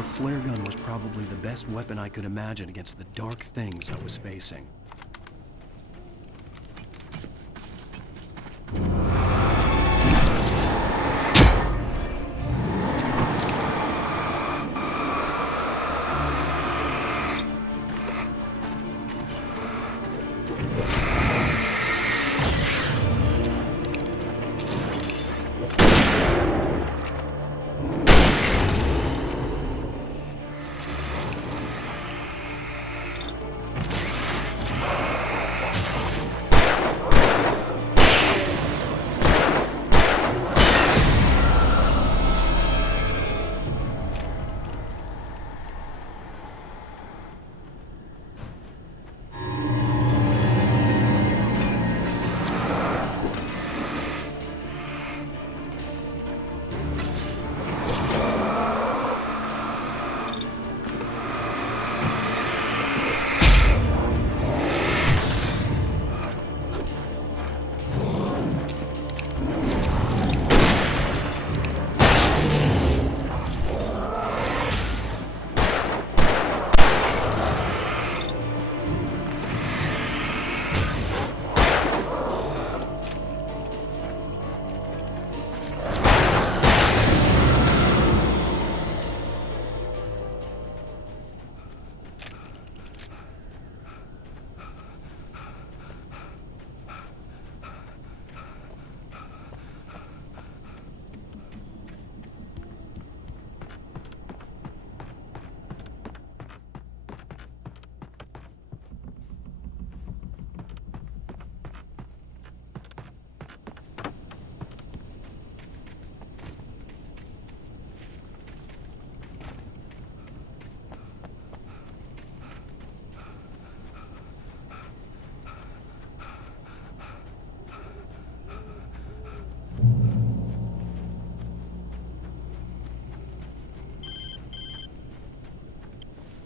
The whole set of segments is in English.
The flare gun was probably the best weapon I could imagine against the dark things I was facing.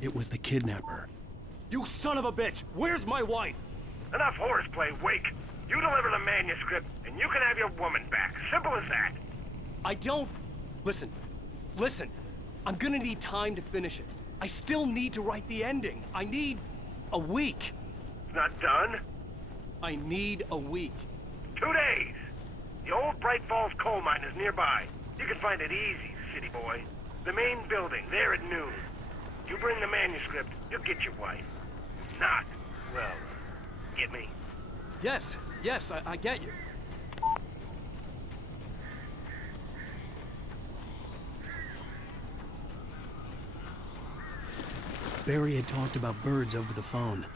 It was the kidnapper. You son of a bitch! Where's my wife? Enough horseplay, Wake. You deliver the manuscript, and you can have your woman back. Simple as that. I don't... Listen. Listen. I'm gonna need time to finish it. I still need to write the ending. I need... a week. It's not done? I need a week. 2 days. The old Bright Falls coal mine is nearby. You can find it easy, city boy. The main building, there at noon. You bring the manuscript, you'll get your wife. Not, well, get me? Yes, I get you. Barry had talked about birds over the phone.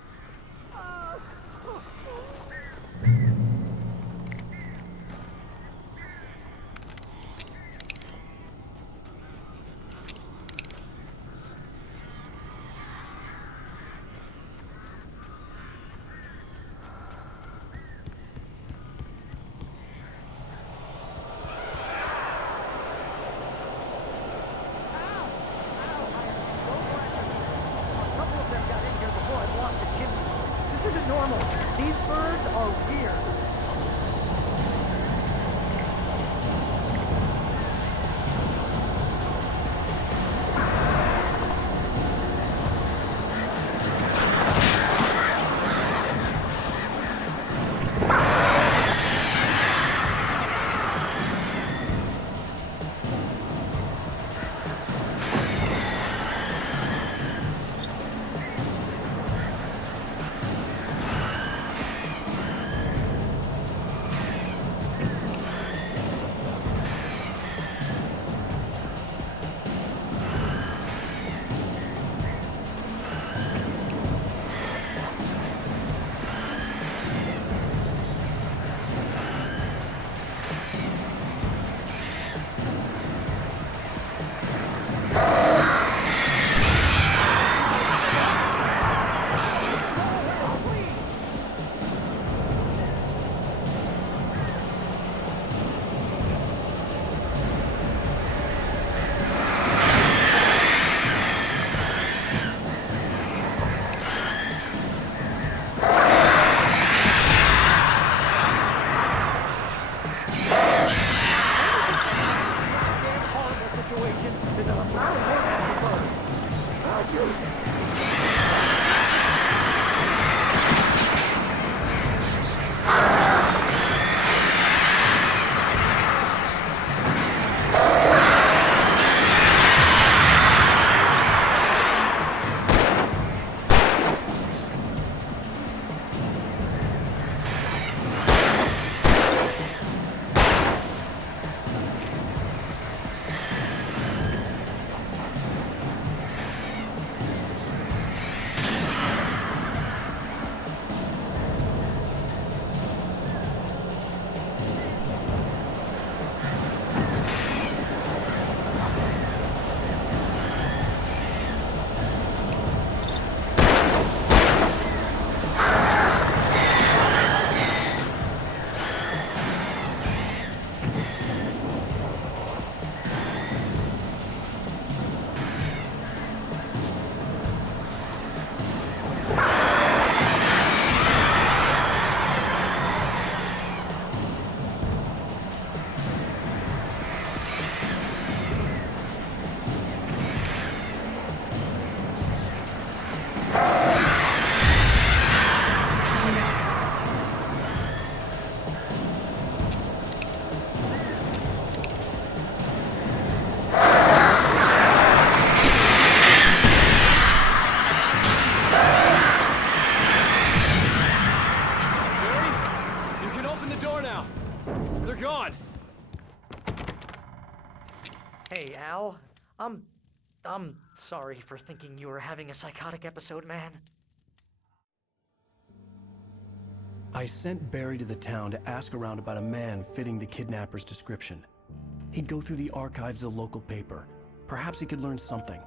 Normal. These birds are weird. Hey, Al. I'm sorry for thinking you were having a psychotic episode, man. I sent Barry to the town to ask around about a man fitting the kidnapper's description. He'd go through the archives of the local paper. Perhaps he could learn something.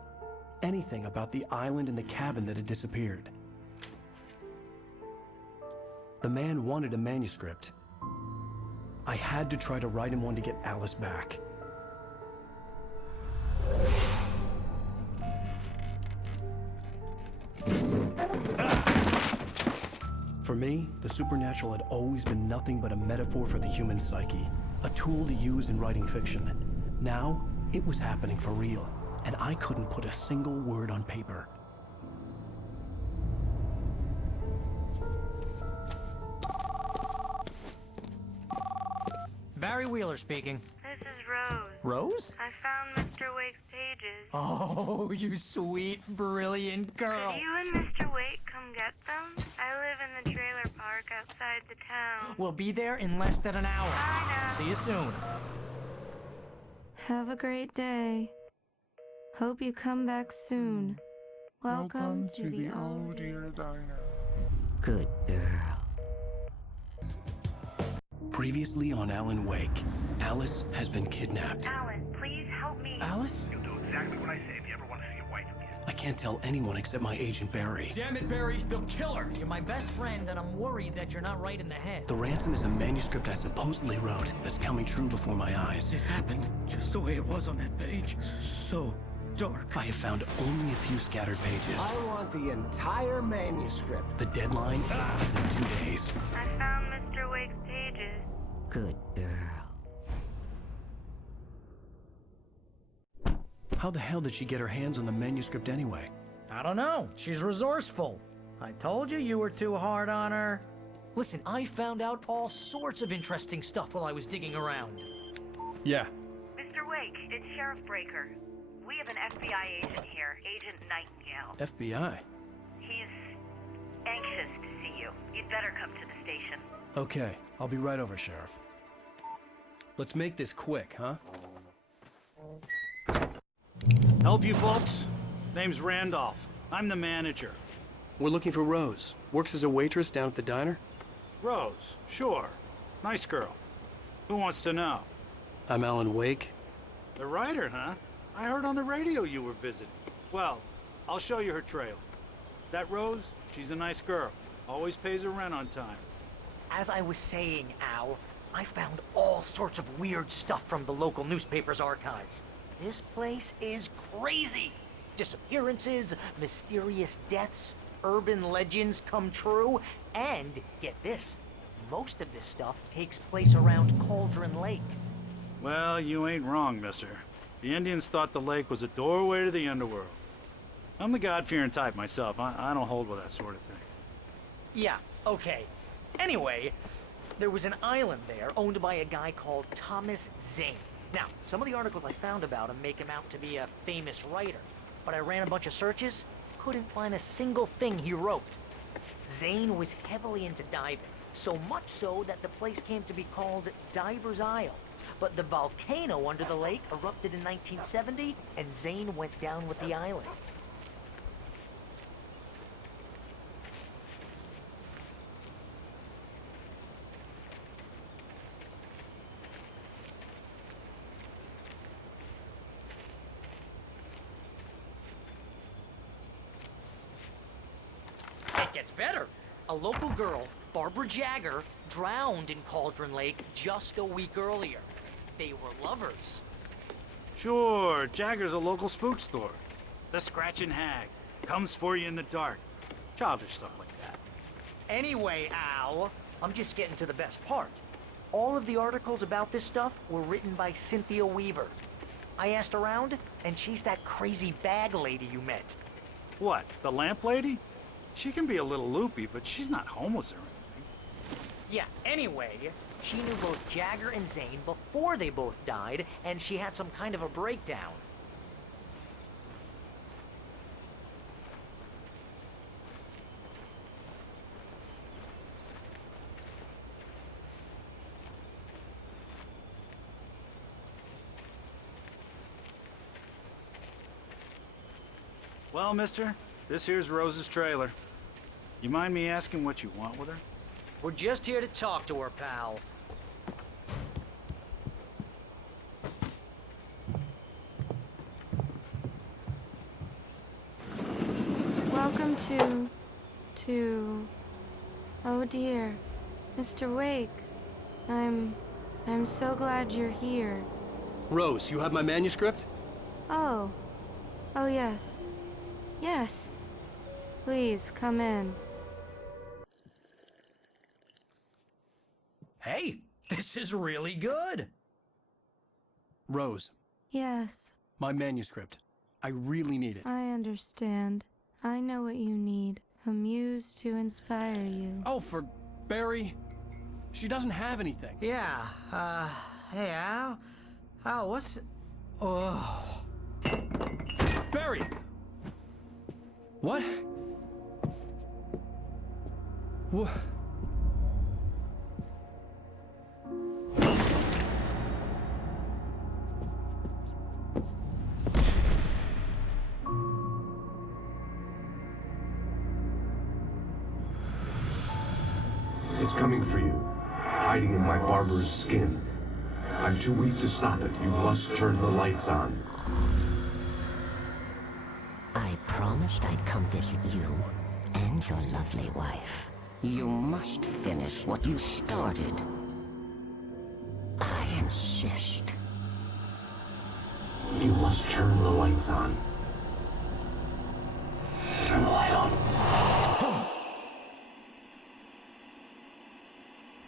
Anything about the island and the cabin that had disappeared. The man wanted a manuscript. I had to try to write him one to get Alice back. For me, the supernatural had always been nothing but a metaphor for the human psyche, a tool to use in writing fiction. Now, it was happening for real, and I couldn't put a single word on paper. Barry Wheeler speaking. This is Rose. Rose? I found Mr. Wake's pages. Oh, you sweet, brilliant girl. Could you and Mr. Wake come get them? I live in the trailer park outside the town. We'll be there in less than an hour. Bye now. See you soon. Have a great day. Hope you come back soon. Welcome to the old dear diner. Good girl. Previously on Alan Wake, Alice has been kidnapped. Alan, please help me. Alice? You'll do exactly what I say if you ever want to see your wife again. I can't tell anyone except my agent Barry. Damn it, Barry, they'll kill her. You're my best friend, and I'm worried that you're not right in the head. The ransom is a manuscript I supposedly wrote that's coming true before my eyes. It happened just the way it was on that page. So dark. I have found only a few scattered pages. I want the entire manuscript. The deadline is in 2 days. I found Mr. Wake's pages. Good girl. How the hell did she get her hands on the manuscript anyway? I don't know. She's resourceful. I told you you were too hard on her. Listen, I found out all sorts of interesting stuff while I was digging around. Yeah. Mr. Wake, it's Sheriff Breaker. We have an FBI agent here, Agent Nightingale. FBI? He's anxious to see you. You'd better come to the station. Okay, I'll be right over, Sheriff. Let's make this quick, huh? Help you folks? Name's Randolph. I'm the manager. We're looking for Rose. Works as a waitress down at the diner. Rose, sure. Nice girl. Who wants to know? I'm Alan Wake. The writer, huh? I heard on the radio you were visiting. Well, I'll show you her trailer. That Rose, she's a nice girl. Always pays her rent on time. As I was saying, Al, I found all sorts of weird stuff from the local newspaper's archives. This place is crazy. Disappearances, mysterious deaths, urban legends come true, and get this, most of this stuff takes place around Cauldron Lake. Well, you ain't wrong, mister. The Indians thought the lake was a doorway to the underworld. I'm the God-fearing type myself. I don't hold with that sort of thing. Yeah, okay. Anyway, there was an island there owned by a guy called Thomas Zane. Now, some of the articles I found about him make him out to be a famous writer, but I ran a bunch of searches, couldn't find a single thing he wrote. Zane was heavily into diving, so much so that the place came to be called Diver's Isle. But the volcano under the lake erupted in 1970, and Zane went down with the island. It gets better. A local girl, Barbara Jagger, drowned in Cauldron Lake just a week earlier. They were lovers. Sure, Jagger's a local spook store. The Scratching Hag. Comes for you in the dark. Childish stuff like that. Anyway, Al, I'm just getting to the best part. All of the articles about this stuff were written by Cynthia Weaver. I asked around, and she's that crazy bag lady you met. What, the lamp lady? She can be a little loopy, but she's not homeless or anything. Yeah, anyway, she knew both Jagger and Zane before they both died, and she had some kind of a breakdown. Well, mister, this here's Rose's trailer. You mind me asking what you want with her? We're just here to talk to her, pal. Welcome to... Oh dear, Mr. Wake. I'm so glad you're here. Rose, you have my manuscript? Oh. Oh yes. Yes. Please, come in. Hey, this is really good. Rose, Yes, my manuscript. I really need it. I understand. I know what you need. A muse to inspire you. Oh, for Barry? She doesn't have anything. Yeah, hey, Al? Al, what's... Oh... Barry! What? What? It's coming for you, hiding in my barber's skin. I'm too weak to stop it. You must turn the lights on. I promised I'd come visit you and your lovely wife. You must finish what you started. I insist. You must turn the lights on. Turn the light on.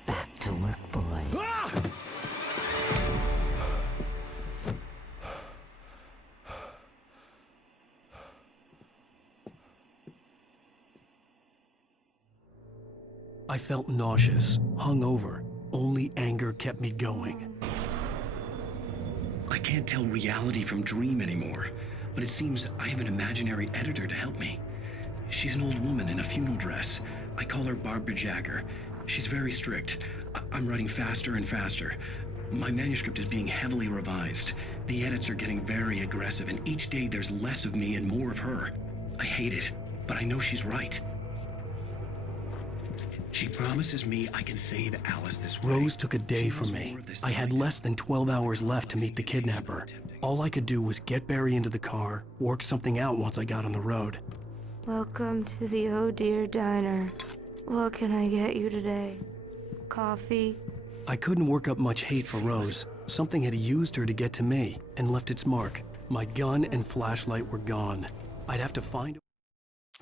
Back to work, boy. I felt nauseous, hungover. Only anger kept me going. I can't tell reality from dream anymore, but it seems I have an imaginary editor to help me. She's an old woman in a funeral dress. I call her Barbara Jagger. She's very strict. I'm writing faster and faster. My manuscript is being heavily revised. The edits are getting very aggressive, and each day there's less of me and more of her. I hate it, but I know she's right. She promises me I can save Alice this way. Rose took a day from me. I had less than 12 hours left to meet the kidnapper. All I could do was get Barry into the car, work something out once I got on the road. Welcome to the Oh Dear Diner. What can I get you today? Coffee? I couldn't work up much hate for Rose. Something had used her to get to me and left its mark. My gun and flashlight were gone. I'd have to find...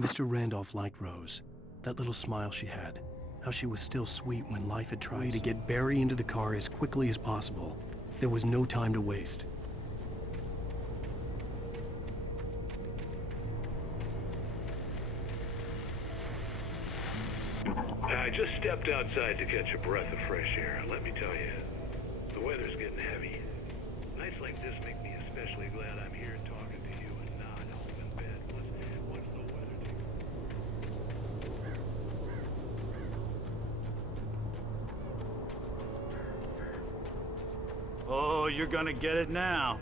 Mr. Randolph liked Rose. That little smile she had. How she was still sweet when life had tried to get Barry into the car as quickly as possible. There was no time to waste. I just stepped outside to catch a breath of fresh air. Let me tell you, the weather's getting heavy. Nights like this make me especially glad I'm here talking to you and not home in bed. Once the weather takes... Oh, you're gonna get it now.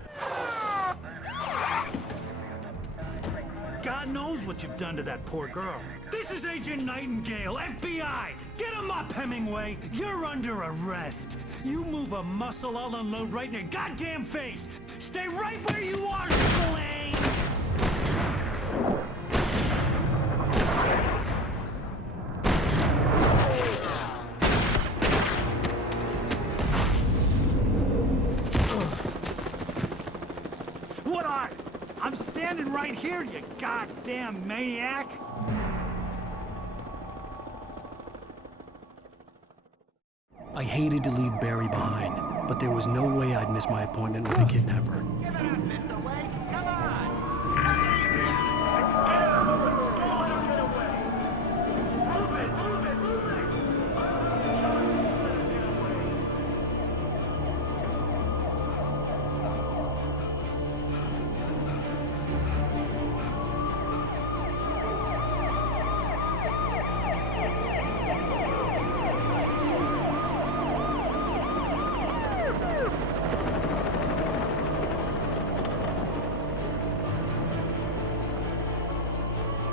God knows what you've done to that poor girl. This is Agent Nightingale, FBI! Get him up, Hemingway! You're under arrest! You move a muscle, I'll unload right in your goddamn face! Stay right where you are, Slane! What are you? I'm standing right here, you goddamn maniac! I hated to leave Barry behind, but there was no way I'd miss my appointment with the kidnapper. Give it up, Mr. Wake! Come on! Take it easy!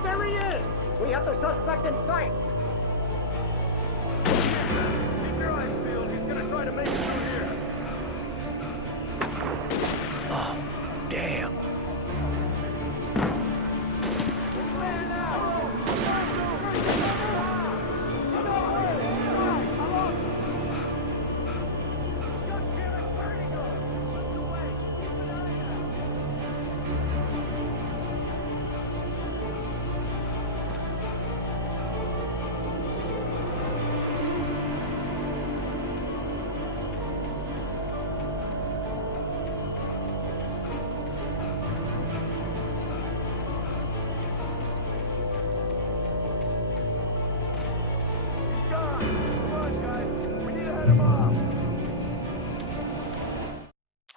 There he is! We have the suspect in sight! Keep your eyes peeled. He's gonna try to make it through here. Oh, damn.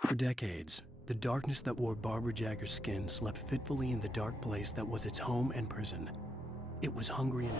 For decades, the darkness that wore Barbara Jagger's skin slept fitfully in the dark place that was its home and prison. It was hungry and...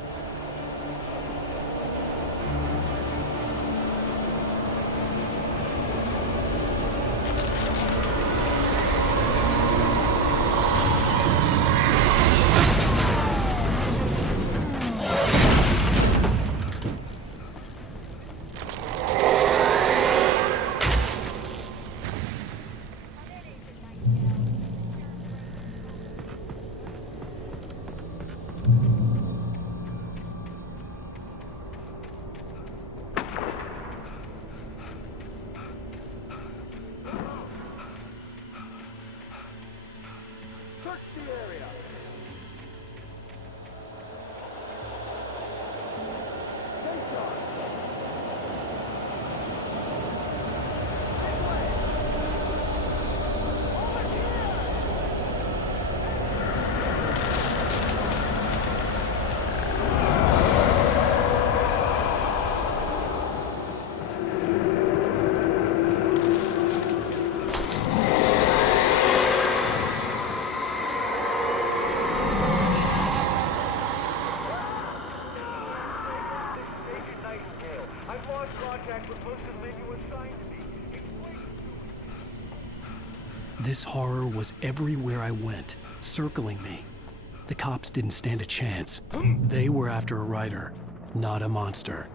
This horror was everywhere I went, circling me. The cops didn't stand a chance. They were after a writer, not a monster.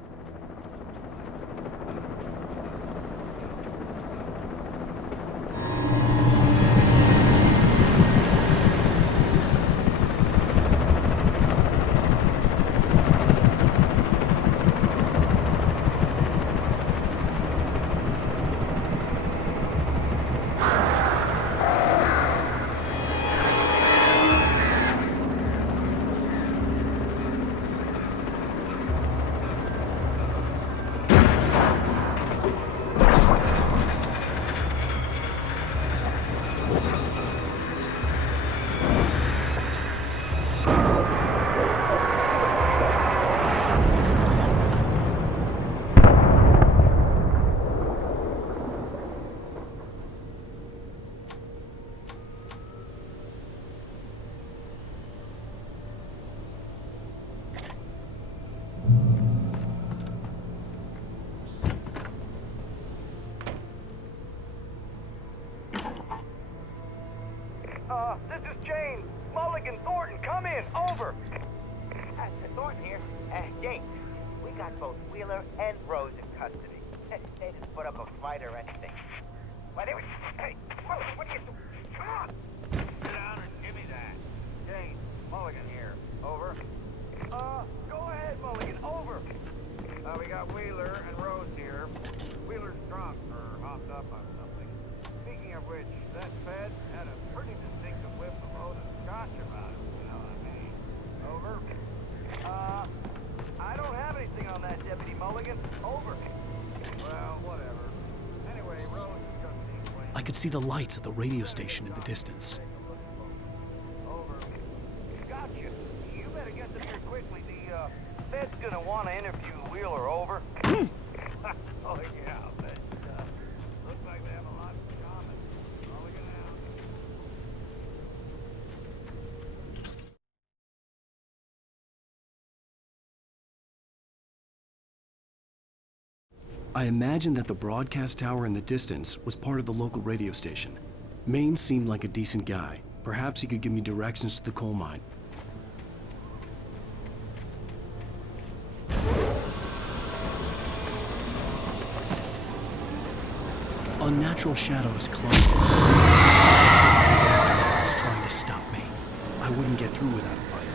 come in, over. Thornton here. James, we got both Wheeler and Rose in custody. They didn't put up a fight or anything. Why, they were... Hey, what are you doing? Come on! Sit down and give me that. James, Mulligan here. Over. Go ahead, Mulligan. Over. We got Wheeler and Rose here. Wheeler's drunk or hopped up on something. Speaking of which, that Fed had a pretty distinctive whiff of oath and scotch about him, you know what I mean. Over. I don't have anything on that, Deputy Mulligan. Over. Well, whatever. Anyway, Rose is just seeing I could see the lights of the radio station in the distance. over. Gotcha. You better get them here quickly. The Fed's gonna want to interview Wheeler. Over. Oh yeah, I'll bet. Looks like they have a lot in common. Mulligan out. I imagined that the broadcast tower in the distance was part of the local radio station. Maine seemed like a decent guy. Perhaps he could give me directions to the coal mine. Unnatural shadows clung. Those things after me was trying to stop me. I wouldn't get through without a light.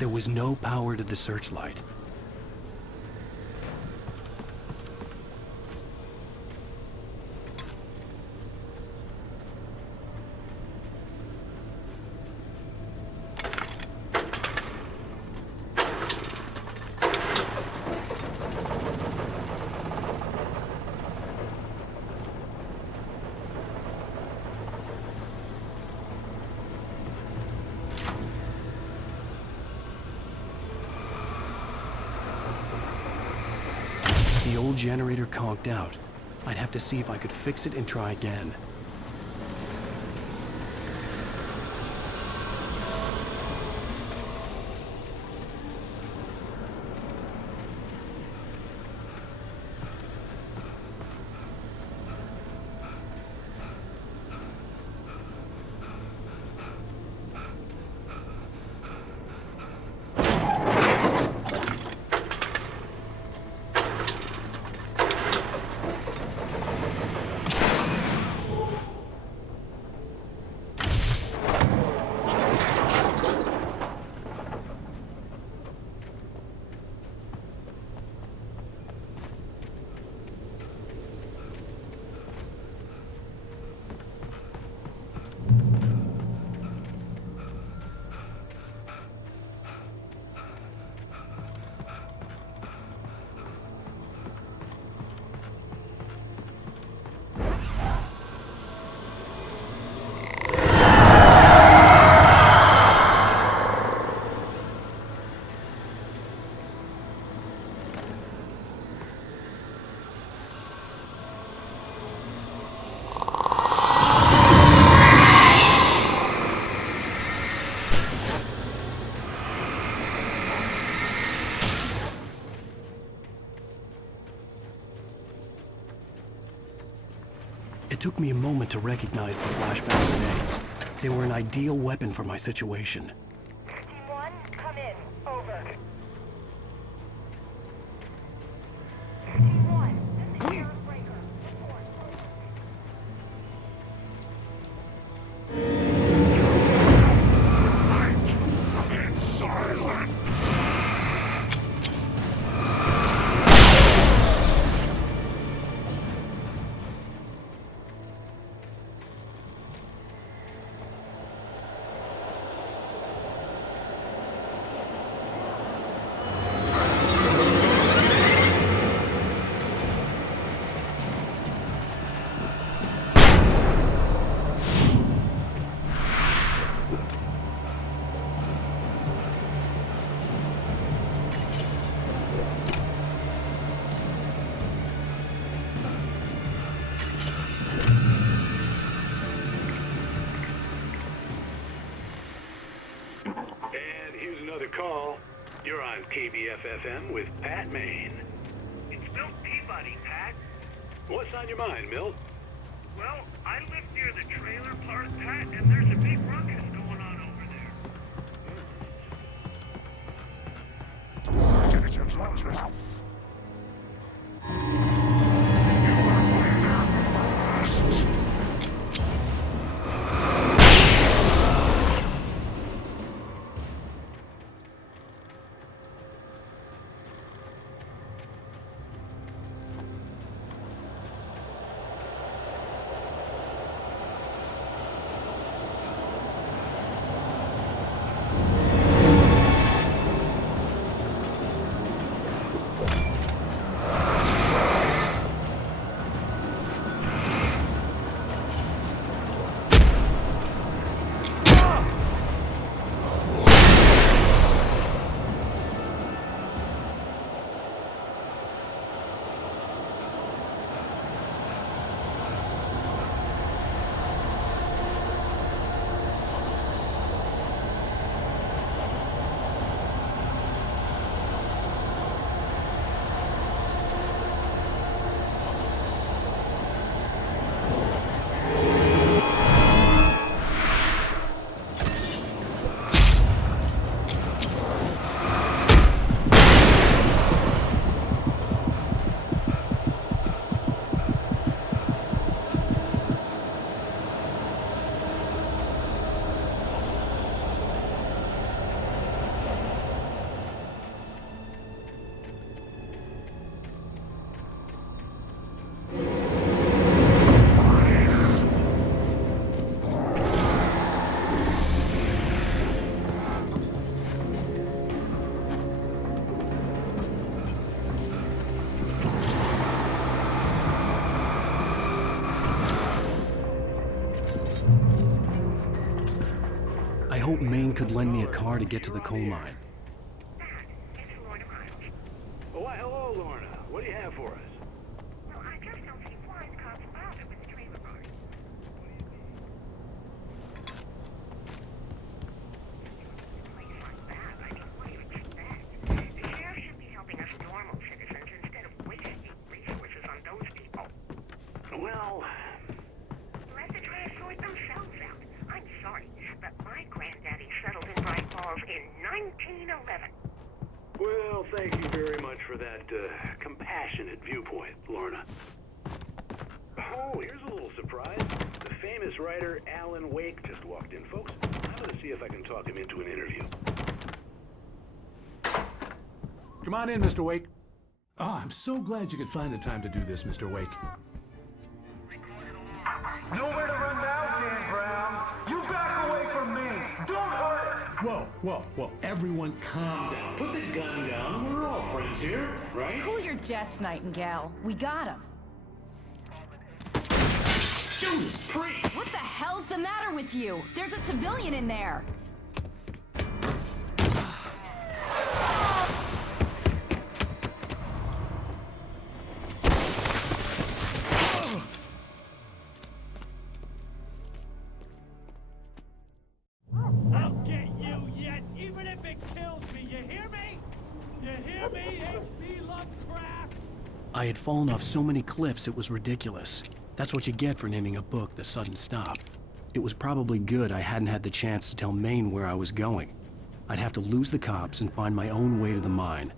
There was no power to the searchlight. The old generator conked out. I'd have to see if I could fix it and try again. It took me a moment to recognize the flashbang grenades. They were an ideal weapon for my situation. Team 1, come in. Over. Team 1, this is Sheriff Breaker. Report. Call. You're on KBF-FM with Pat Maine. It's Bill Peabody, Pat. What's on your mind, Milt? Well, I live near the trailer park, Pat, and there's a big ruckus going on over there. I hope Maine could lend me a car to get to the coal mine. Oh, why, hello, Lorna. What do you have for us? Well, I just don't see why the cops bothered with the trailer park. The sheriff should be helping us normal citizens instead of wasting resources on those people. Well... Let the trash sort themselves out. I'm sorry, but my granddaddy settled in Bright Falls in 1911. Well, thank you very much for that, compassionate viewpoint, Lorna. Oh, here's a little surprise. The famous writer Alan Wake just walked in, folks. I'm gonna see if I can talk him into an interview. Come on in, Mr. Wake. Oh, I'm so glad you could find the time to do this, Mr. Wake. Nowhere to run now, Dan Brown. You back away from me. Don't hurt it. Whoa. Everyone calm down. Put the gun down. We're all friends here, right? Cool your jets, Nightingale. We got him. Judas Priest! What the hell's the matter with you? There's a civilian in there. I'll get you yet, even if it kills me. You hear me? You hear me, H.P. Lovecraft? I had fallen off so many cliffs it was ridiculous. That's what you get for naming a book The Sudden Stop. It was probably good I hadn't had the chance to tell Maine where I was going. I'd have to lose the cops and find my own way to the mine.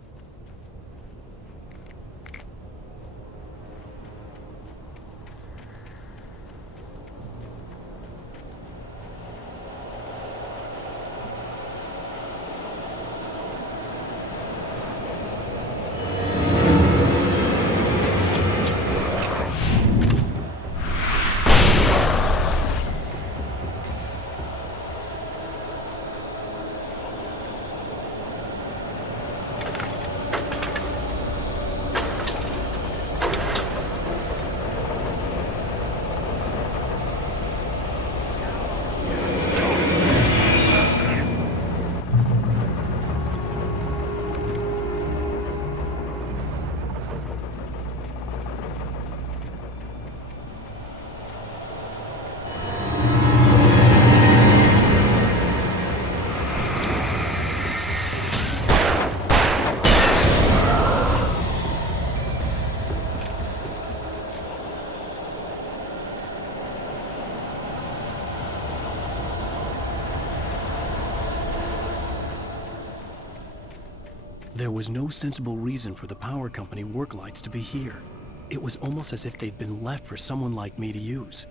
There was no sensible reason for the power company work lights to be here. It was almost as if they'd been left for someone like me to use.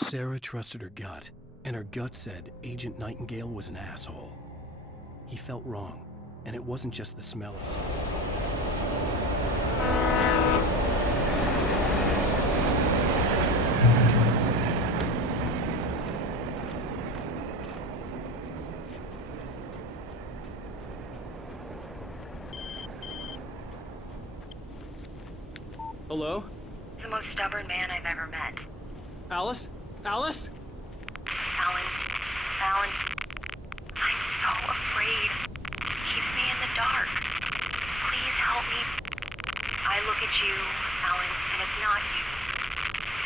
Sarah trusted her gut, and her gut said Agent Nightingale was an asshole. He felt wrong, and it wasn't just the smell of smoke. Hello? The most stubborn man I've ever met. Alice? Alice? Alan, I'm so afraid. It keeps me in the dark. Please help me. I look at you, Alan, and it's not you.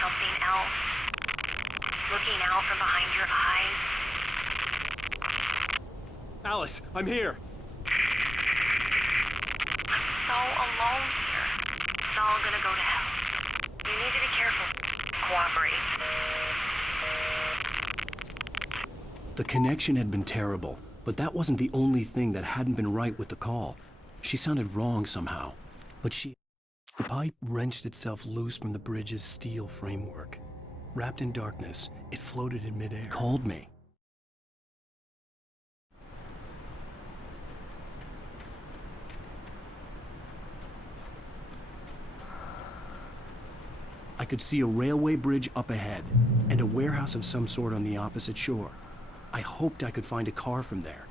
Something else. Looking out from behind your eyes. Alice, I'm here. I'm so alone here. It's all gonna go to hell. You need to be careful. Cooperate. The connection had been terrible, but that wasn't the only thing that hadn't been right with the call. She sounded wrong somehow, but the pipe wrenched itself loose from the bridge's steel framework. Wrapped in darkness, it floated in midair. Called me. I could see a railway bridge up ahead, and a warehouse of some sort on the opposite shore. I hoped I could find a car from there.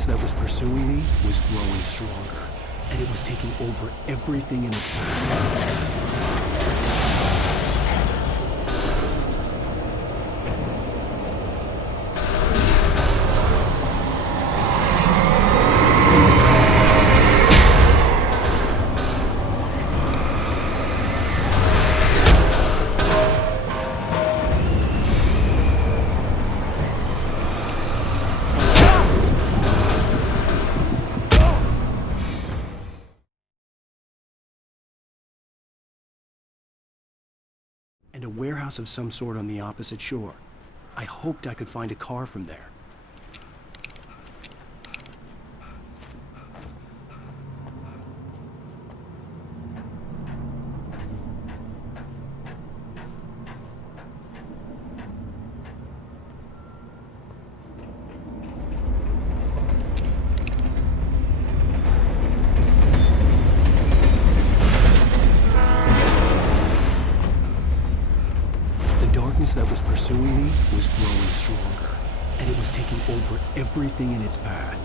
darkness that was pursuing me was growing stronger, and it was taking over everything in its path. And a warehouse of some sort on the opposite shore. I hoped I could find a car from there. That was pursuing me was growing stronger, and it was taking over everything in its path.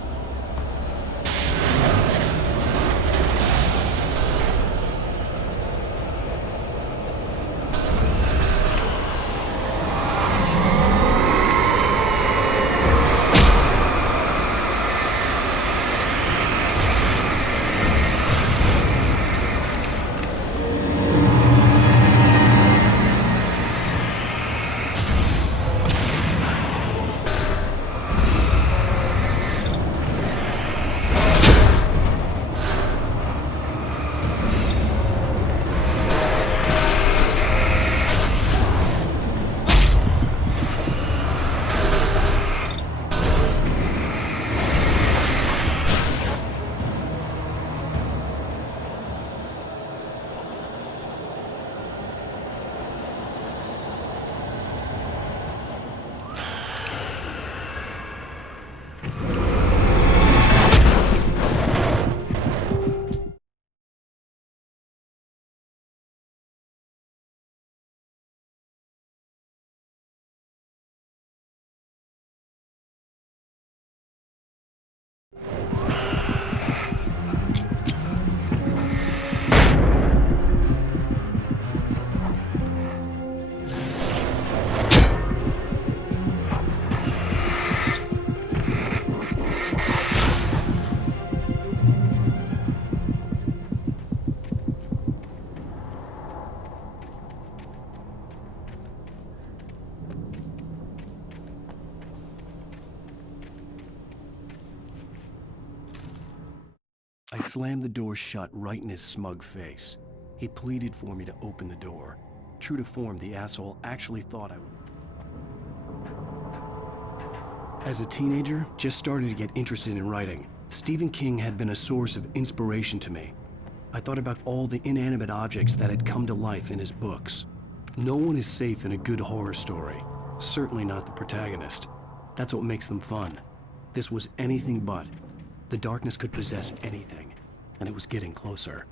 I slammed the door shut right in his smug face. He pleaded for me to open the door. True to form, the asshole actually thought I would. As a teenager, just starting to get interested in writing, Stephen King had been a source of inspiration to me. I thought about all the inanimate objects that had come to life in his books. No one is safe in a good horror story. Certainly not the protagonist. That's what makes them fun. This was anything but. The darkness could possess anything, and it was getting closer.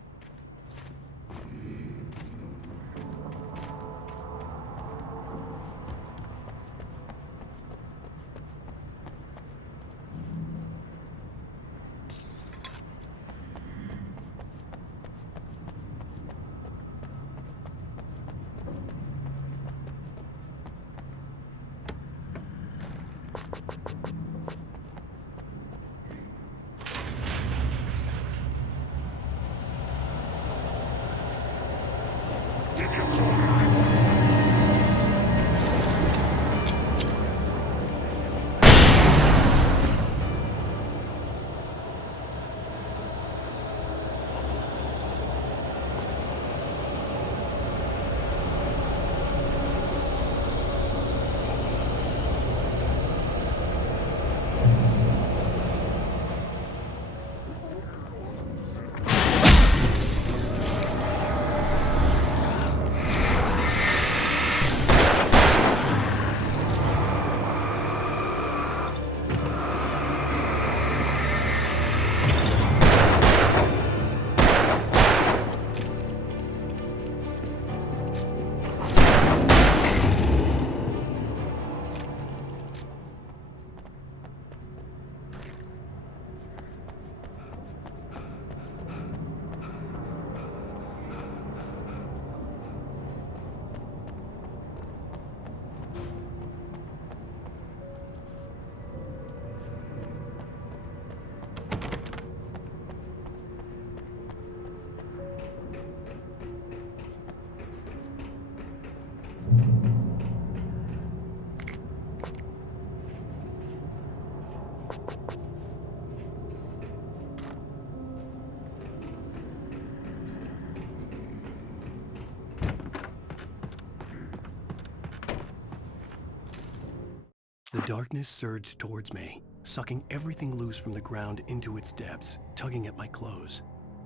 The darkness surged towards me, sucking everything loose from the ground into its depths, tugging at my clothes.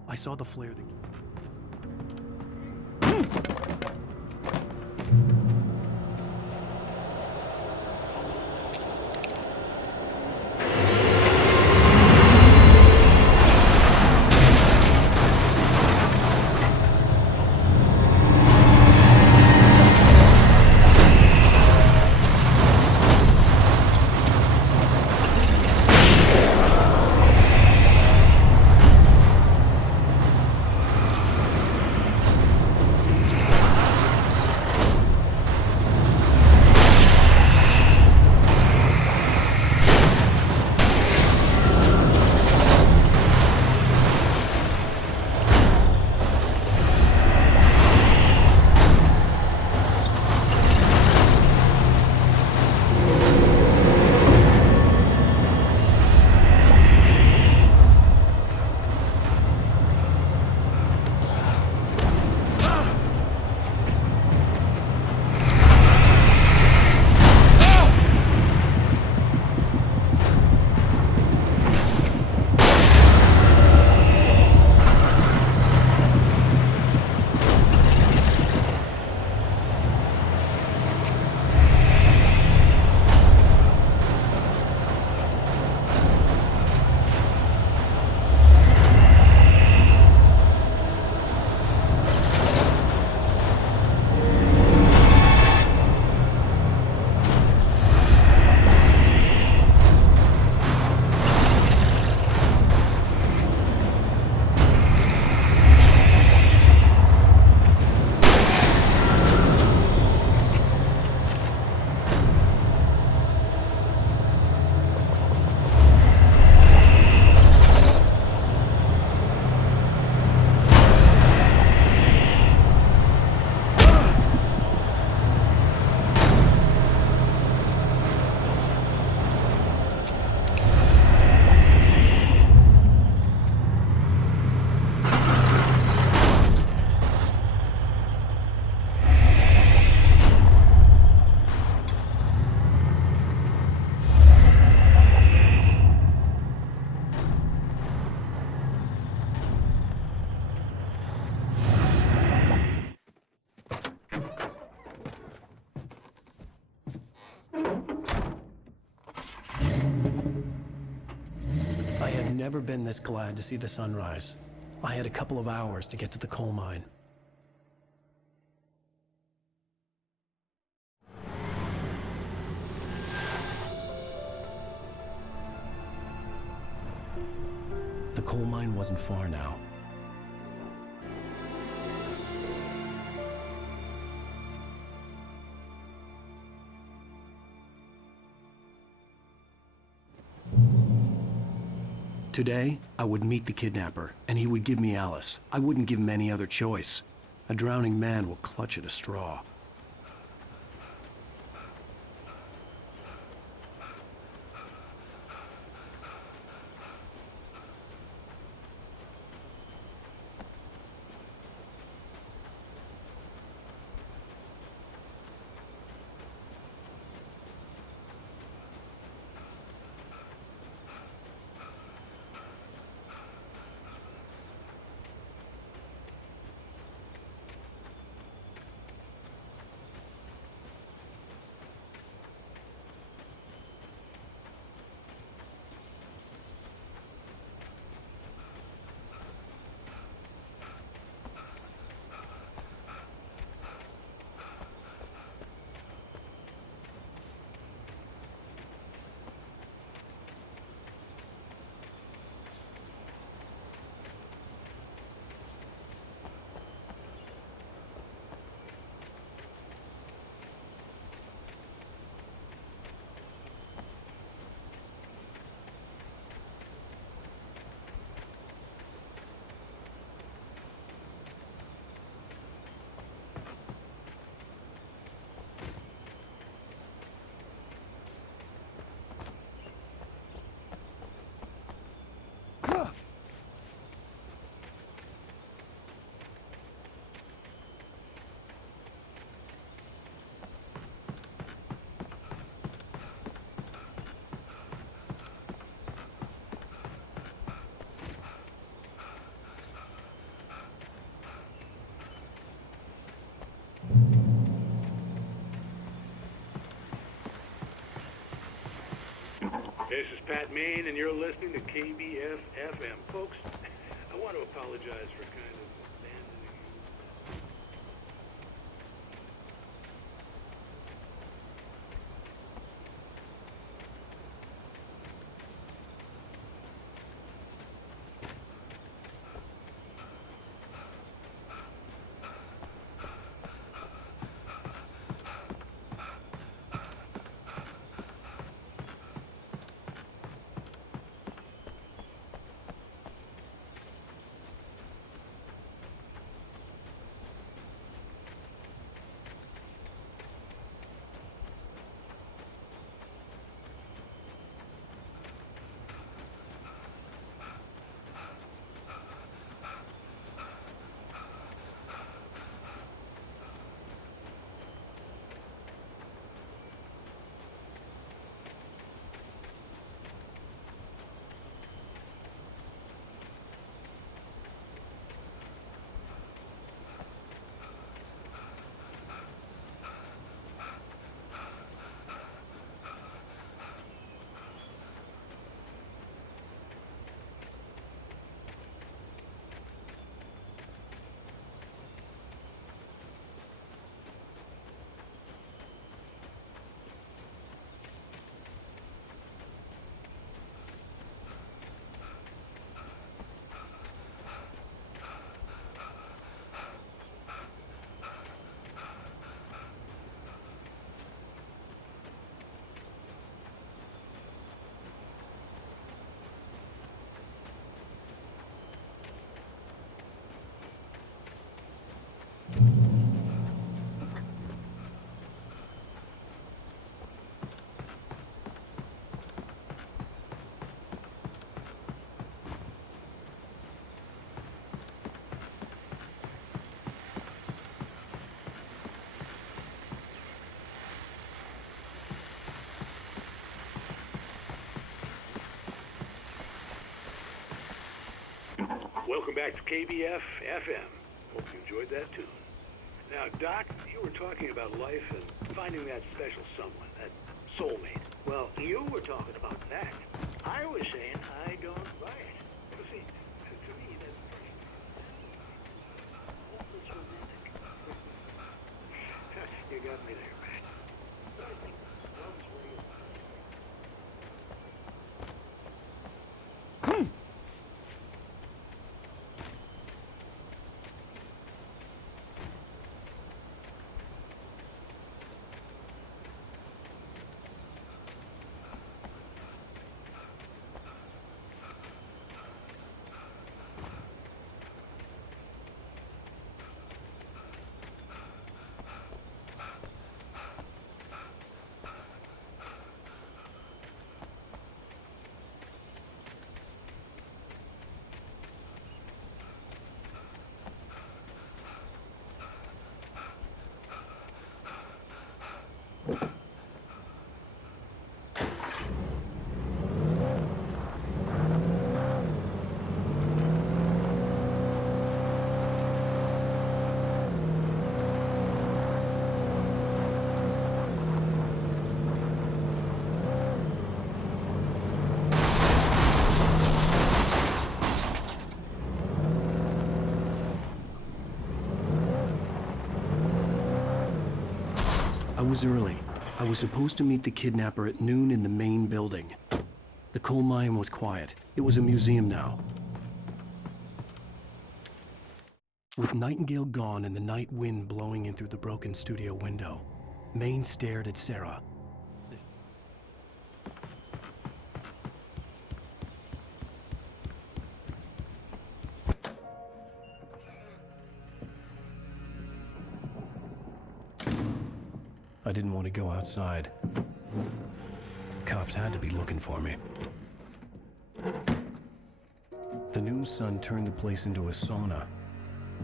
I saw the flare that... I had never been this glad to see the sunrise. I had a couple of hours to get to the coal mine. The coal mine wasn't far now. Today, I would meet the kidnapper, and he would give me Alice. I wouldn't give him any other choice. A drowning man will clutch at a straw. This is Pat Main, and you're listening to KBF-FM. Folks, I want to apologize for kind of abandoning you. Welcome back to KBF-FM. Hope you enjoyed that tune. Now, Doc, you were talking about life and finding that special someone, that soulmate. Well, you were talking about that. I was saying I don't buy it. Well, see, to me, that's pretty... Hopeless romantic. You got me there, man. But I think love's where you I was early. I was supposed to meet the kidnapper at noon in the main building. The coal mine was quiet. It was a museum now. With Nightingale gone and the night wind blowing in through the broken studio window, Maine stared at Sarah. I didn't want to go outside. Cops had to be looking for me. The noon sun turned the place into a sauna.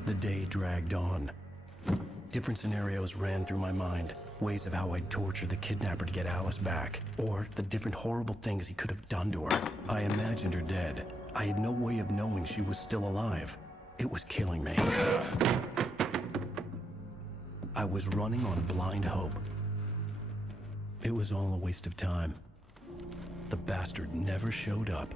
The day dragged on. Different scenarios ran through my mind. Ways of how I'd torture the kidnapper to get Alice back. Or the different horrible things he could have done to her. I imagined her dead. I had no way of knowing she was still alive. It was killing me. I was running on blind hope. It was all a waste of time. the bastard never showed up.